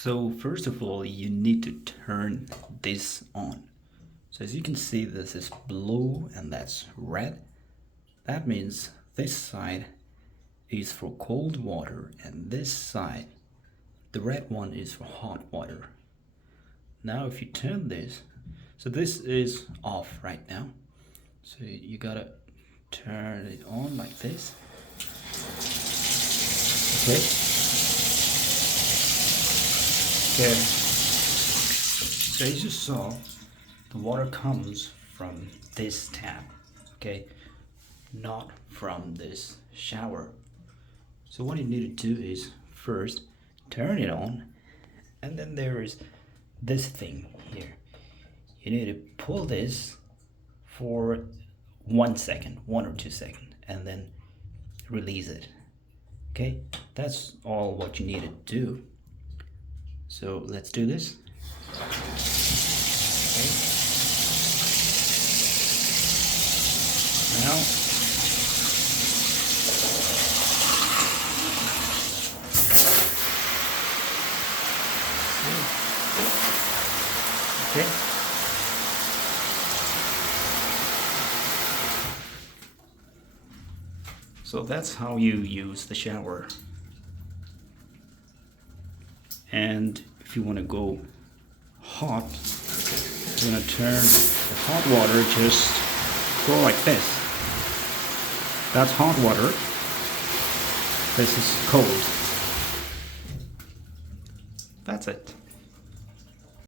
So first of all, you need to turn this on. So as you can see, this is blue and that's red. That means this side is for cold water and this side, the red one, is for hot water. Now if you turn this, so this is off right now. So you gotta turn it on like this. Okay. Okay. So as you saw, the water comes from this tap, okay, not from this shower. So what you need to do is first turn it on, and then there is this thing here. You need to pull this for 1 second, 1 or 2 seconds, and then release it. Okay, that's all what you need to do. So let's do this. Okay. Now, okay. So that's how you use the shower. And if you want to go hot, you're going to turn the hot water, just go like this. That's hot water. This is cold. That's it.